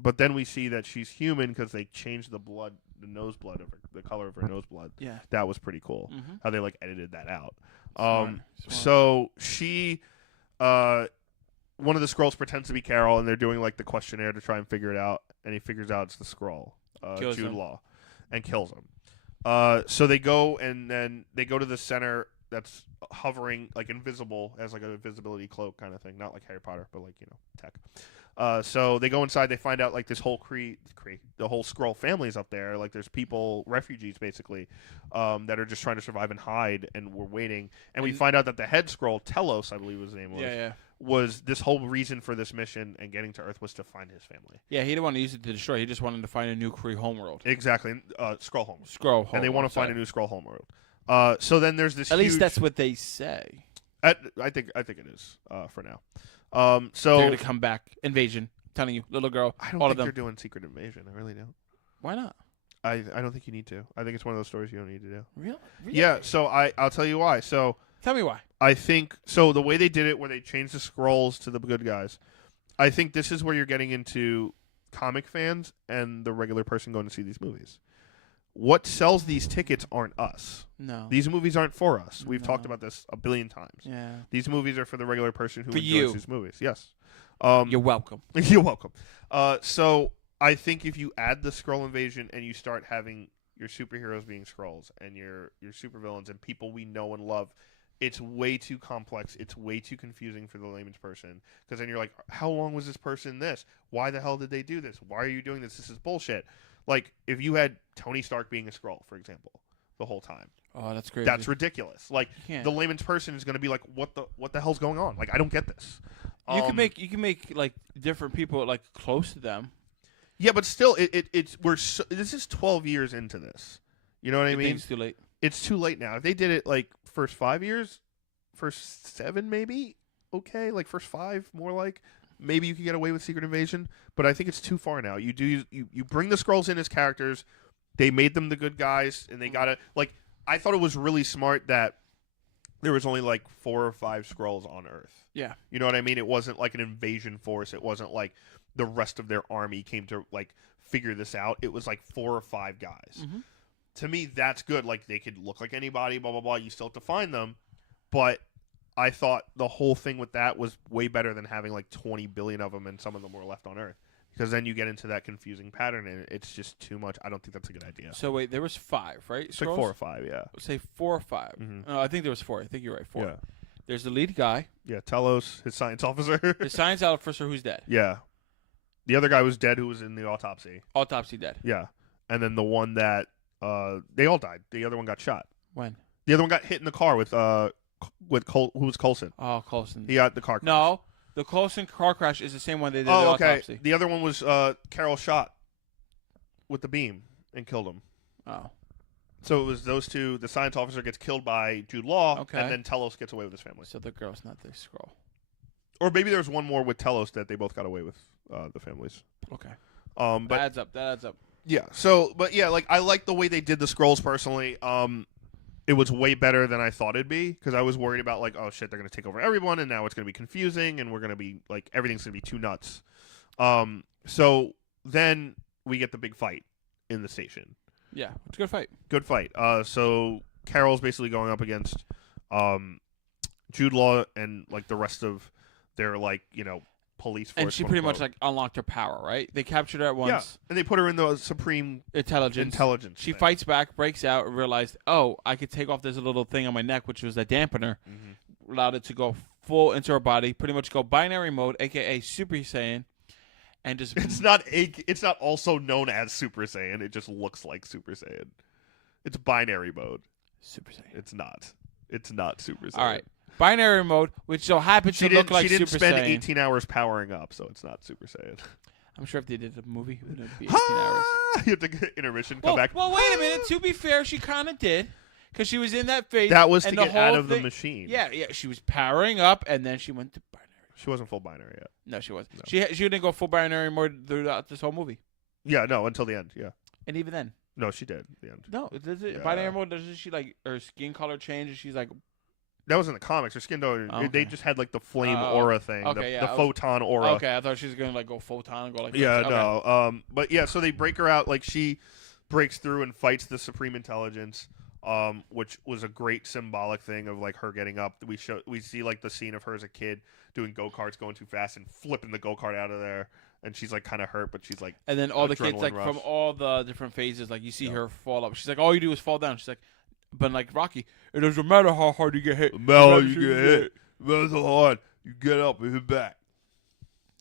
But then we see that she's human because they changed the nose blood of her, the color of her nose blood. Yeah. That was pretty cool. Mm-hmm. How they like edited that out. Smart. So she, one of the Skrulls pretends to be Carol, and they're doing like the questionnaire to try and figure it out, and he figures out it's the Skrull, Jude Law, and kills him. So they go and then they go to the center that's hovering, like invisible, as like a invisibility cloak kind of thing, not like Harry Potter, but like tech. So they go inside. They find out like this whole the whole Skrull family is up there. Like there's people, refugees basically, that are just trying to survive and hide, and we're waiting. And we find out that the head Skrull, Telos, I believe his name was, was this whole reason for this mission and getting to Earth was to find his family. Yeah, he didn't want to use it to destroy. He just wanted to find a new Kree homeworld. Exactly, Skrull home. Skrull home. And they want to find a new Skrull homeworld. So then there's this. At least that's what they say. I think it is for now. So they're gonna come back. Invasion. I'm telling you, little girl. I don't all think of them. they're doing Secret Invasion. I really don't. Why not? I don't think you need to. I think it's one of those stories you don't need to do. Really? Yeah. So I'll tell you why. So tell me why. I think so. The way they did it, where they changed the Skrulls to the good guys, I think this is where you're getting into comic fans and the regular person going to see these movies. What sells these tickets aren't us. No. These movies aren't for us. We've talked about this a billion times. Yeah. These movies are for the regular person who for enjoys you. these movies. Yes. You're welcome. You're welcome. So I think if you add the Skrull invasion and you start having your superheroes being Skrulls and your supervillains and people we know and love, it's way too complex. It's way too confusing for the layman's person. Because then you're like, how long was this person this? Why the hell did they do this? Why are you doing this? This is bullshit. Like, if you had Tony Stark being a Skrull, for example, the whole time. Oh, that's crazy. That's ridiculous. Like, the layman's person is going to be like, what the hell's going on? Like, I don't get this. You can make like different people like close to them. Yeah, but still, this is 12 years into this. You know what I mean? It's too late. It's too late now. If they did it like first 5 years, first 7 maybe, okay, like first 5 more like. Maybe you could get away with Secret Invasion, but I think it's too far now. You bring the Skrulls in as characters. They made them the good guys, and they gotta like. I thought it was really smart that there was only like 4 or 5 Skrulls on Earth. Yeah, you know what I mean. It wasn't like an invasion force. It wasn't like the rest of their army came to like figure this out. It was like 4 or 5 guys. Mm-hmm. To me, that's good. Like they could look like anybody. Blah blah blah. You still have to find them, but. I thought the whole thing with that was way better than having like 20 billion of them and some of them were left on Earth. Because then you get into that confusing pattern and it's just too much. I don't think that's a good idea. So wait, there was 5, right? It's like 4 or 5, yeah. Say 4 or 5. Mm-hmm. No, I think there was 4. I think you're right, 4. Yeah. There's the lead guy. Yeah, Telos, his science officer. The science officer who's dead. Yeah. The other guy was dead who was in the autopsy. Autopsy dead. Yeah. And then the one that, they all died. The other one got shot. When? The other one got hit in the car with who was Coulson. Oh, Coulson. He got the car crash. No, the Coulson car crash is the same one they did the okay. autopsy. The other one was Carol shot with the beam and killed him. Oh. So it was those two. The science officer gets killed by Jude Law, okay. and then Telos gets away with his family. So the girl's not the Skrull. Or maybe there's one more with Telos that they both got away with the families. Okay. But that adds up. That adds up. Yeah. So, but yeah, like I like the way they did the Skrulls personally. It was way better than I thought it'd be because I was worried about like, oh shit, they're gonna take over everyone, and now it's gonna be confusing, and we're gonna be like everything's gonna be too nuts. So then we get the big fight in the station. Yeah, it's a good fight. Good fight. So Carol's basically going up against Jude Law and like the rest of their like police force. And she pretty much like unlocked her power, right? They captured her at once. Yeah, and they put her in the supreme intelligence. She thing. fights back, breaks out, and realized, oh, I could take off this little thing on my neck, which was a dampener. Mm-hmm. Allowed it to go full into her body, pretty much go binary mode, aka Super Saiyan, and just. It's not also known as Super Saiyan. It just looks like Super Saiyan. It's binary mode. Super Saiyan. It's not. It's not Super Saiyan. All right. Binary mode, which so happens to look like Super Saiyan. She didn't spend 18 hours powering up, so it's not Super Saiyan. I'm sure if they did a movie, it would be 18 hours. You have to get intermission, come back. Well, wait a minute. To be fair, she kind of did. because she was in that phase. That was to and the get out whole of the thing- machine. Yeah, she was powering up, and then she went to binary. She wasn't full binary yet. No, she wasn't. No. She didn't go full binary more throughout this whole movie, Yeah, no, until the end. Yeah. and even then, No, she did. At the end. no. Does it Yeah. binary mode? Doesn't she like her skin color change? And she's like, That was in the comics. Her skin tone. Oh, They okay. just had like the flame Oh, aura thing. okay, yeah, the I was- photon aura. okay, I thought she was gonna like go photon and go like, Yeah, okay. no. But yeah, so they break her out. Like she breaks through and fights the Supreme Intelligence, which was a great symbolic thing of like her getting up. We see like the scene of her as a kid doing go-karts, going too fast and flipping the go-kart out of there, and she's like kind of hurt, but she's like, And then all the kids Adrenaline like rush. from all the different phases, like you see Yeah. her fall up. She's like, all you do is fall down. She's like, but like Rocky, it doesn't matter how hard you get hit. "Mel, Matter you sure get hit. Mel's so hard. You get up and hit back."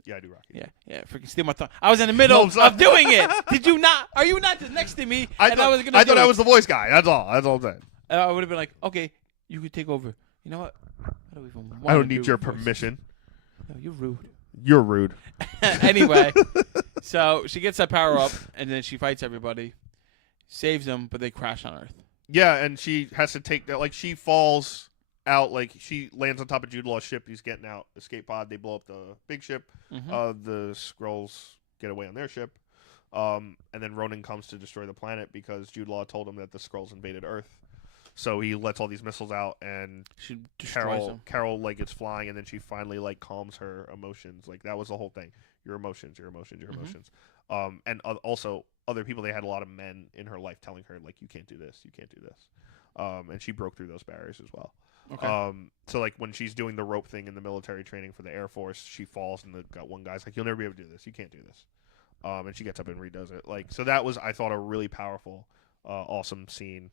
Yeah, I do Rocky. Yeah, freaking steal my thought. I was in the middle No, sorry. of doing it. Did you not? Are you not just next to me? I and thought I was gonna. I do thought I it. was the voice guy. That's all. That's all I'm saying. And I would have been like, okay, you could take over. You know what? I don't even. I wanna don't need do your voices. permission. No, you're rude. You're rude. Anyway, so she gets that power up, and then she fights everybody, saves them, but they crash on Earth. Yeah, and she has to take that. Like she falls out. Like she lands on top of Jude Law's ship. He's getting out. Escape pod. They blow up the big ship. Mhm. The Skrulls get away on their ship. And then Ronan comes to destroy the planet because Jude Law told him that the Skrulls invaded Earth. So he lets all these missiles out, and She destroys them. Carol like is flying, and then she finally like calms her emotions. Like that was the whole thing. Your emotions, your emotions, your Mhm. emotions. And also other people. They had a lot of men in her life telling her like, you can't do this, you can't do this. And she broke through those barriers as well. Okay. So like when she's doing the rope thing in the military training for the Air Force, she falls, and one guy's like, "You'll never be able to do this. You can't do this." And she gets up and redoes it. Like so, that was, I thought, a really powerful, awesome scene.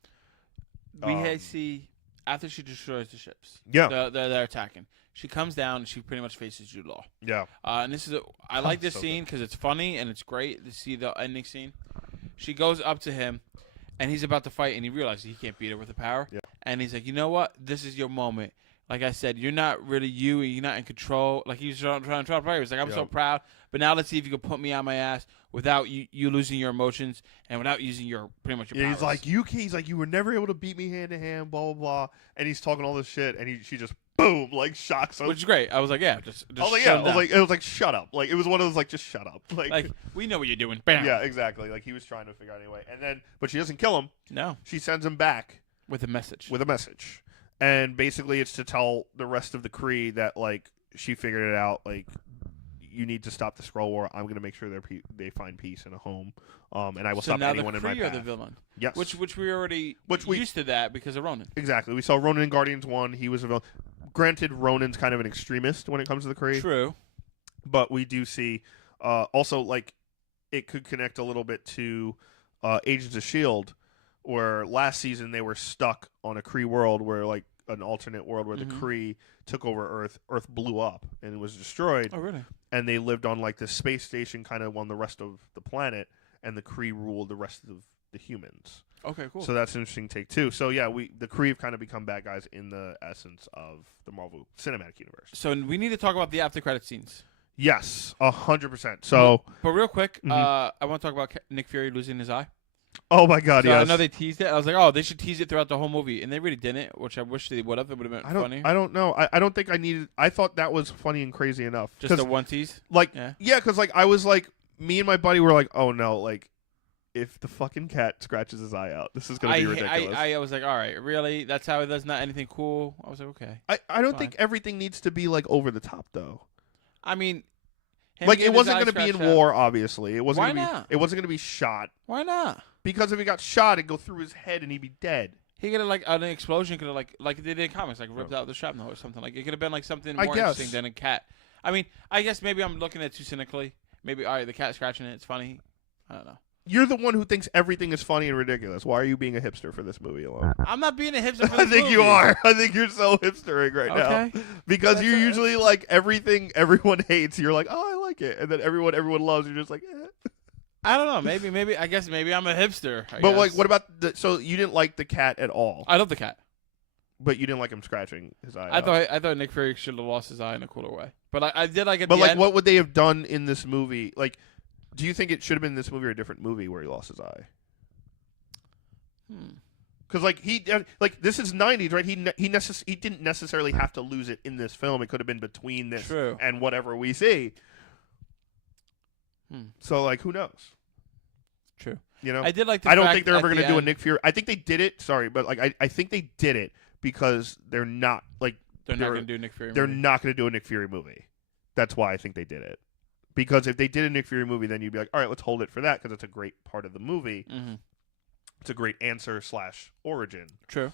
We see after she destroys the ships. Yeah, They're attacking. She comes down and she pretty much faces Jude Law. yeah, And this is I like this So scene because it's funny and it's great to see the ending scene. She goes up to him, and he's about to fight, and he realizes he can't beat her with the power. Yeah. And he's like, you know what? This is your moment. Like I said, you're not really you, and you're not in control. Like he was trying to play. He was like, I'm so Yep. proud, but now let's see if you can put me on my ass without you losing your emotions and without using your pretty much your Yeah, powers. he's like, he's like, you were never able to beat me hand to hand, blah blah blah, and he's talking all this shit, and she just boom, like shocks him. which is great. I was like, yeah, just I was like, shut yeah, him down. it was like, shut up, like it was one of those like, just shut up, Like, we know what you're doing. Bam. yeah, exactly, like he was trying to figure out anyway, and then, but she doesn't kill him. No, She sends him back with a message. with a message, and basically it's to tell the rest of the Kree that like she figured it out, like you need to stop the Skrull War. I'm going to make sure they find peace and a home, and I will so stop now anyone the in my Kree are path. the villain. Yes, Which we already we- used to that because of Ronan. exactly. We saw Ronan in Guardians 1. He was a villain. Granted, Ronan's kind of an extremist when it comes to the Kree, True. but we do see also like it could connect a little bit to Agents of S.H.I.E.L.D., where last season they were stuck on a Kree world where like an alternate world where Mhm. the Kree took over Earth. Earth blew up and it was destroyed, Oh, really? and they lived on like this space station kind of on the rest of the planet, and the Kree ruled the rest of the humans. Okay, cool. So that's an interesting take too. So yeah, the Kree have kind of become bad guys in the essence of the Marvel Cinematic Universe. So we need to talk about the after credit scenes. Yes, 100%. So, But real quick, Mhm. I want to talk about Nick Fury losing his eye. oh my God, So yes. I know they teased it. I was like, oh, they should tease it throughout the whole movie, and they really didn't, which I wish they would have. It would have been funny. I don't know. I don't think I needed. I thought that was funny and crazy enough. Just 'Cause, the one tease. like, Yeah. yeah, because like I was like, me and my buddy were like, oh no, like if the fucking cat scratches his eye out, this is gonna be ridiculous. I was like, all right, really? That's how it does. Not anything cool. I was like, okay. I don't fine. think everything needs to be like over the top though. I mean, him Like getting it his wasn't eye going to be in scratched out- war, obviously. It wasn't. Why gonna be, not? It wasn't going to be shot Why not? because if he got shot, it'd go through his head and he'd be dead. He could have like an explosion could have like they did in comics, like ripped out the shrapnel or something. Like it could have been like something I more guess. interesting than a cat. I mean, I guess maybe I'm looking at it too cynically. Maybe all right, the cat scratching it, it's funny. I don't know. You're the one who thinks everything is funny and ridiculous. Why are you being a hipster for this movie alone? I'm not being a hipster for I this think you movie. are. I think you're so hipstering right Okay. now because That's you're a- usually like everything everyone hates. You're like, oh, I like it, and then everyone loves. You're just like, eh. I don't know. Maybe I guess maybe I'm a hipster. I But guess. like, what about so you didn't like the cat at all, I love the cat. but you didn't like him scratching his eye. I out. thought Nick Fury should have lost his eye in a cooler way. But I did like at But the like, end. what would they have done in this movie? Like, do you think it should have been this movie or a different movie where he lost his eye? Because like this is '90s, right? He didn't necessarily have to lose it in this film. It could have been between this True. and whatever we see. So like, who knows? True. You know, I did like. I don't think they're ever going to do a end, Nick Fury. I think they did it. Sorry, but like I think they did it because they're not like they're not going to do a Nick Fury. They're not going to do a Nick Fury movie. That's why I think they did it. Because if they did a Nick Fury movie, then you'd be like, all right, let's hold it for that because it's a great part of the movie. Mm-hmm. It's a great answer / origin. True.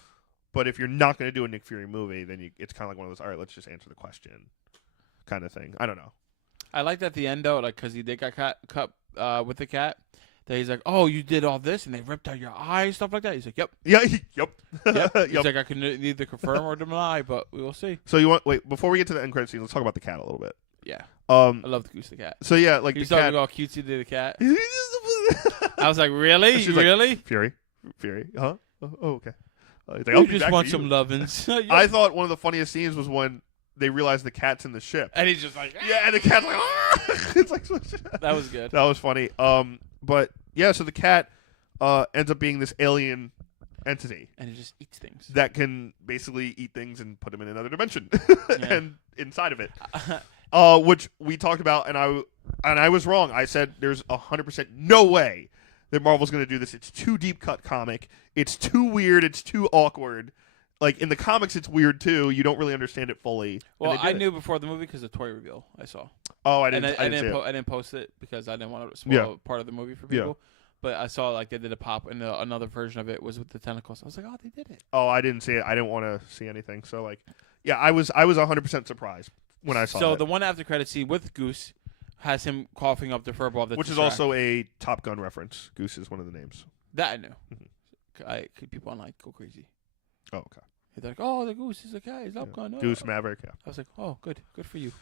But if you're not going to do a Nick Fury movie, then it's kind of like one of those, all right, let's just answer the question kind of thing. I don't know. I liked at the end, though, like, because he did get cut with the cat, that he's like, oh, you did all this, and they ripped out your eyes, stuff like that. He's like, yep. Yeah, yep. He's like, I can neither confirm or deny, but we will see. So wait, before we get to the end credit scene, let's talk about the cat a little bit. Yeah. I love the Goose the cat. So, yeah, like He's the cat. talking about cutesy to the cat. I was like, really? She's really? Like, Fury? Huh? Oh, okay. Like, you just want some lovins. I thought one of the funniest scenes was when they realized the cat's in the ship. And he's just like, yeah, and the cat's like, it's like that was good. That was funny. But yeah, so the cat ends up being this alien entity, and it just eats things that can basically eat things and put them in another dimension, and inside of it, which we talked about, and I was wrong. I said there's 100% no way that Marvel's going to do this. It's too deep cut comic. It's too weird. It's too awkward. Like, in the comics, it's weird, too. You don't really understand it fully. Well, I knew before the movie because the toy reveal I saw. Oh, I didn't see it. I didn't post it because I didn't want to spoil part of the movie for people. Yeah. But I saw, like, they did a pop, and another version of it was with the tentacles. I was like, oh, they did it. Oh, I didn't see it. I didn't want to see anything. So, like, yeah, I was 100% surprised when I saw it. So, the one after credit scene with Goose has him coughing up the furball. Which is also a Top Gun reference. Goose is one of the names. That I knew. People online go crazy. Oh, okay. They're like, oh, the Goose is a guy. He's Top Gun. Goose Maverick, yeah. I was like, oh, good for you.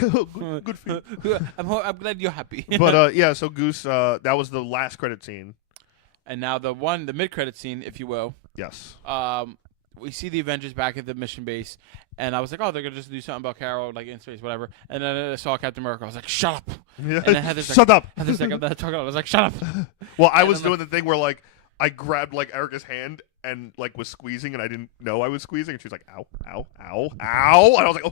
good for you. I'm glad you're happy. But, yeah, so Goose, that was the last credit scene. And now the mid-credit scene, if you will. Yes. We see the Avengers back at the mission base, and I was like, oh, they're going to just do something about Carol, like, in space, whatever. And then I saw Captain America. I was like, shut up. Yeah. And then shut up. Heather's like, I'm not talking. I was like, shut up. Well, I was doing the thing where, like, I grabbed, like, Erica's hand and, like, was squeezing, and I didn't know I was squeezing. And she was like, ow, ow, ow, ow. And I was like,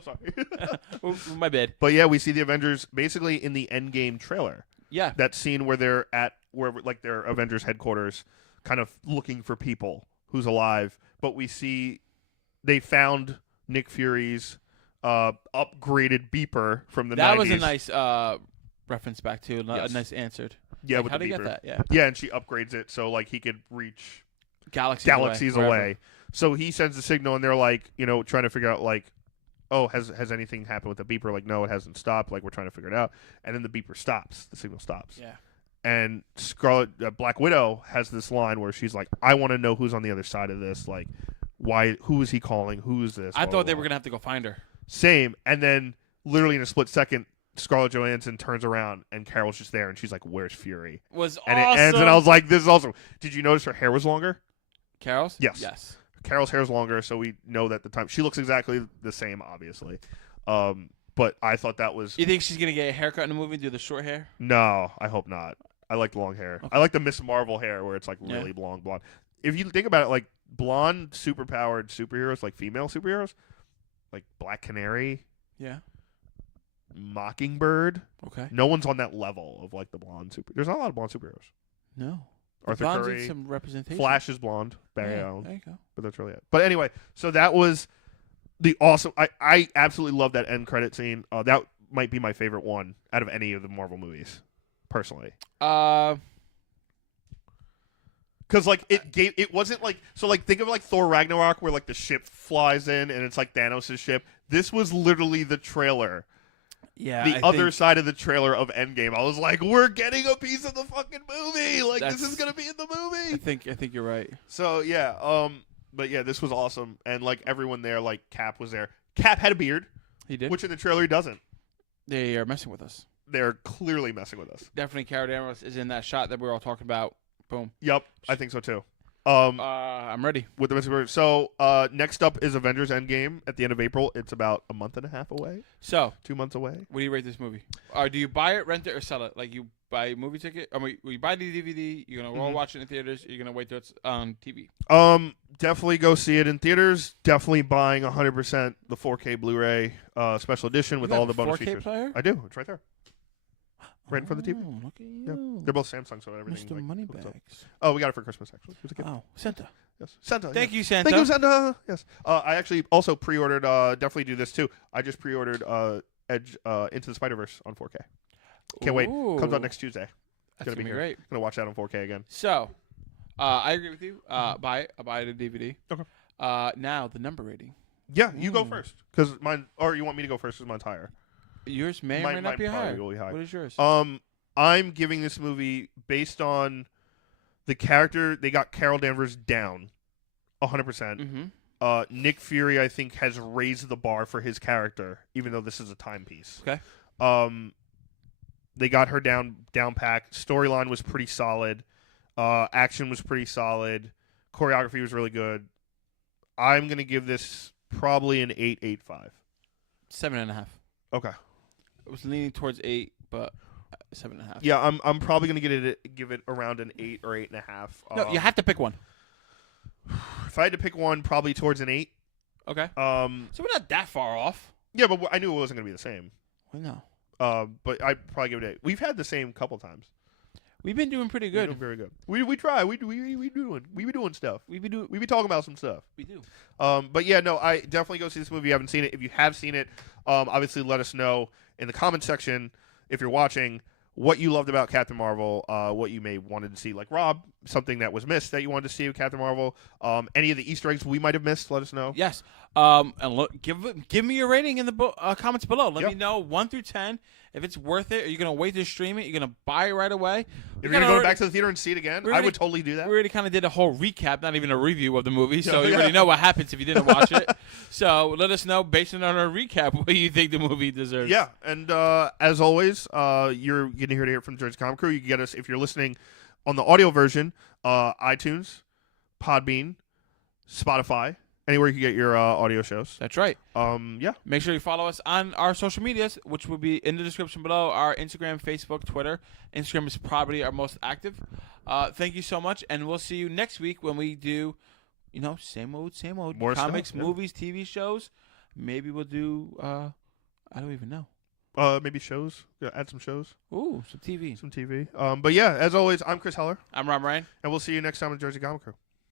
oh, sorry. My bad. But, yeah, we see the Avengers basically in the Endgame trailer. Yeah. That scene where they're at, like, their Avengers headquarters, kind of looking for people who's alive. But we see they found Nick Fury's upgraded beeper from the 90s. That was a nice reference back to, a nice answered. Yeah, like, with how the do you beeper. get that? Yeah, and she upgrades it so like he could reach galaxies away. So he sends the signal, and they're like, trying to figure out like, oh, has anything happened with the beeper? Like, no, it hasn't stopped. Like, we're trying to figure it out. And then the beeper stops. The signal stops. Yeah. And Black Widow has this line where she's like, I want to know who's on the other side of this. Like, why? Who is he calling? Who is this? I thought they were gonna have to go find her. Same. And then literally in a split second, Scarlett Johansson turns around and Carol's just there, and she's like, "Where's Fury?" And it ends, and I was like, "This is awesome." Did you notice her hair was longer? Carol's? Yes. Carol's hair is longer, so we know that the time she looks exactly the same, obviously. But I thought that was. You think she's gonna get a haircut in the movie and do the short hair? No, I hope not. I like the long hair. Okay. I like the Miss Marvel hair where it's like really long blonde. If you think about it, like blonde superpowered superheroes, like female superheroes, like Black Canary. Yeah. Mockingbird. Okay. No one's on that level of like the blonde super. There's not a lot of blonde superheroes. No. Arthur Blondes Curry. need some representation. Flash is blonde. Barry Allen. There you go. But that's really it. But anyway, so that was the awesome. I absolutely love that end credit scene. That might be my favorite one out of any of the Marvel movies, personally. Because like it wasn't like so like think of like Thor Ragnarok where like the ship flies in and it's like Thanos' ship. This was literally the trailer. Yeah, the other side of the trailer of Endgame. I was like, we're getting a piece of the fucking movie. Like this is gonna be in the movie. I think you're right. So yeah, but yeah, this was awesome, and like everyone there, like Cap was there. Cap had a beard. He did, which in the trailer he doesn't. They are messing with us. They're clearly messing with us. Definitely, Carol Danvers is in that shot that we were all talking about. Boom. Yep, I think so too. I'm ready with the message. So next up is Avengers Endgame at the end of April. It's about a month and a half away. So 2 months away. What do you rate this movie? Do you buy it, rent it, or sell it? Like you buy a movie ticket. I mean, you buy the DVD. You're gonna roll watch it in theaters. You're gonna wait till it's on TV. Definitely go see it in theaters. Definitely buying 100% the 4K Blu-ray special edition with all the bonus 4K features. player? I do. It's right there. Right in front of the TV. Look at you. Yeah. They're both Samsung, so everything. Mr. Like, Moneybags. oh, we got it for Christmas actually. It was a gift. Oh, Santa. Yes, Santa. Thank yes. you, Santa. Thank you, Santa. Yes. I actually also pre-ordered. Definitely do this too. I just pre-ordered Edge Into the Spider-Verse on 4K. Can't wait. Comes out next Tuesday. That's gonna be here. great. Gonna watch that on 4K again. So, I agree with you. Buy it. I buy the DVD. Okay. Now the number rating. Yeah, you go first because mine. Or you want me to go first? Because mine's higher. Yours may or Mine may not be probably higher. will be high. What is yours? I'm giving this movie based on the character. They got Carol Danvers down 100%. Nick Fury, I think, has raised the bar for his character, even though this is a timepiece. Okay. They got her down packed. Storyline was pretty solid. Action was pretty solid. Choreography was really good. I'm gonna give this probably an 8.85. 7.5. Okay. I was leaning towards 8, but 7.5. Yeah, I'm probably gonna give it around an 8 or 8.5. No, you have to pick one. If I had to pick one, probably towards an 8. Okay. So we're not that far off. Yeah, but I knew it wasn't gonna be the same. We know. But I'd probably give it an 8. We've had the same couple times. We've been doing pretty good. We're doing very good. We try. We be doing stuff. We be talking about some stuff. We do. But yeah, no, I definitely go see this movie. If you haven't seen it. If you have seen it, obviously let us know in the comment section if you're watching what you loved about Captain Marvel, what you may wanted to see, like Rob, something that was missed that you wanted to see with Captain Marvel, any of the Easter eggs we might have missed. Let us know. Yes. And look, give me your rating in the comments below. Let me know 1 through 10 if it's worth it. Are you gonna wait to stream it? You're gonna buy it right away? If you're gonna go back to the theater and see it again, I would totally do that. We already kind of did a whole recap, not even a review of the movie, so you already know what happens if you didn't watch it. So let us know, based on our recap, what you think the movie deserves. Yeah, and as always, you're getting here to hear from Jersey Comic Crew. You can get us if you're listening on the audio version, iTunes, Podbean, Spotify, anywhere you can get your audio shows. That's right. Yeah. Make sure you follow us on our social medias, which will be in the description below. Our Instagram, Facebook, Twitter. Instagram is probably our most active. Thank you so much, and we'll see you next week when we do, same old. More comics, stuff, yeah. movies, TV shows. Maybe we'll do, I don't even know. Maybe shows. Yeah, add some shows. Ooh, some TV. Some TV. But yeah, as always, I'm Chris Heller. I'm Rob Ryan. And we'll see you next time on Jersey Comic Crew.